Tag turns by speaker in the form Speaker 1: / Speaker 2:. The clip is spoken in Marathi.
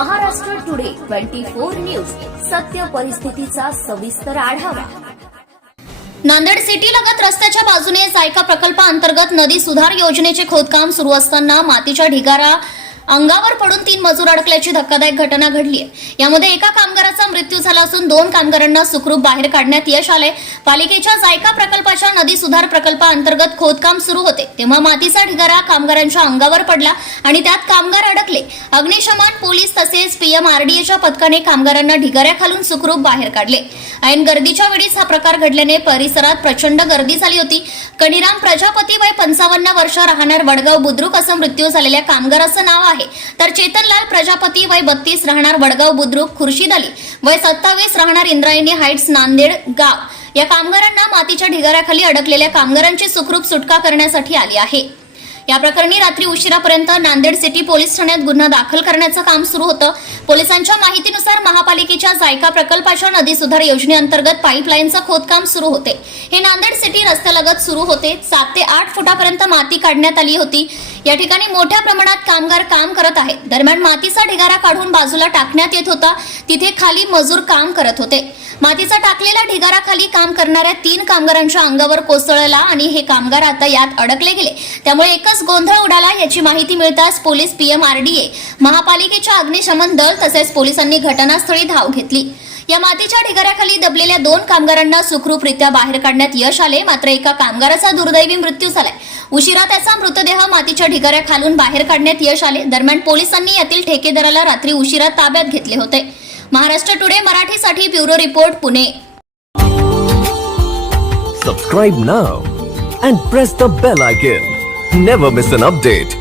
Speaker 1: Maharashtra today twenty four news. सत्य परिस्थितीचा सविस्तर आढावा.
Speaker 2: नांदेड सिटी लगत रस्त्याच्या बाजूने जायका प्रकल्पाअंतर्गत नदी सुधार योजनेचे खोदकाम सुरू असताना मातीच्या ढिगारा अंगावर पडून तीन मजूर अडकल्याची धक्कादायक घटना घडली आहे. यामध्ये एका कामगाराचा मृत्यू झाला असून दोन कामगारांना सुखरूप बाहेर काढण्यात यश आले पालिकेच्या जायका प्रकल्पाच्या नदी सुधार प्रकल्पाअंतर्गत खोदकाम सुरू होते. तेव्हा मातीचा ढिगारा कामगारांच्या अंगावर पडला आणि त्यात कामगार अडकले. अग्निशमन पोलीस तसेच पीएमआरडीएच्या पथकाने कामगारांना ढिगाऱ्याखालून सुखरूप बाहेर काढले. ऐन गर्दीच्या वेळीच हा प्रकार घडल्याने परिसरात प्रचंड गर्दी झाली होती. कणिराम प्रजापती वय पंचावन्न वर्ष राहणार वडगाव बुद्रुक असं मृत्यू झालेल्या कामगाराचं नाव आहे. तर चेतनलाल प्रजापती वय बत्तीस राहणार वडगाव बुद्रुक खुर्शीद अली. वय सत्तावीस राहणार इंद्रायणी हाईट्स नांदेड गाव. या कामगारांना मातीच्या ढिगाऱ्याखाली अडकलेल्या कामगारांची सुखरूप सुटका करण्यासाठी आली आहे. या प्रकरणी रात्री उशिरापर्यंत नांदेड सिटी पोलीस ठाण्यात गुन्हा दाखल करण्याचं काम सुरू होतं. पोलिसांच्या माहितीनुसार महापालिकेच्या जायका प्रकल्पाच्या नदी सुधार योजनेअंतर्गत पाईपलाईनचं खोदकाम सुरू होते. हे नांदेड सिटी रस्त्यालगत सुरू होते. सात ते आठ फुटापर्यंत माती काढण्यात आली होती. या ठिकाणी मोठ्या प्रमाणात कामगार काम करत आहेत. दरम्यान मातीचा ढिगारा काढून बाजूला टाकण्यात येत होता. तिथे खाली मजूर काम करत होते. मातीचा टाकलेल्या ढिगाराखाली काम करणाऱ्या तीन कामगारांच्या अंगावर कोसळला आणि हे कामगार आता यात अडकले गेले. त्यामुळे एकच गोंधळ उडाला याची माहिती मिळताच पोलीस पीएमआरडीए महापालिकेच्या अग्निशमन दल तसेच पोलिसांनी घटनास्थळी धाव घेतली. या मातीच्या ढिगाऱ्याखाली दबलेल्या दोन कामगारांना सुखरूपरित्या बाहेर काढण्यात यश आले मात्र एका कामगाराचा दुर्दैवी मृत्यू झालाय. उशिरा त्याचा मृतदेह मातीच्या ढिगाऱ्याखालून बाहेर काढण्यात यश आले. दरम्यान पोलिसांनी यातील ठेकेदाराला रात्री उशिरा ताब्यात घेतले होते. महाराष्ट्र टुडे मराठीसाठी bureau report Pune
Speaker 3: Subscribe now and press the bell icon. Never miss an update.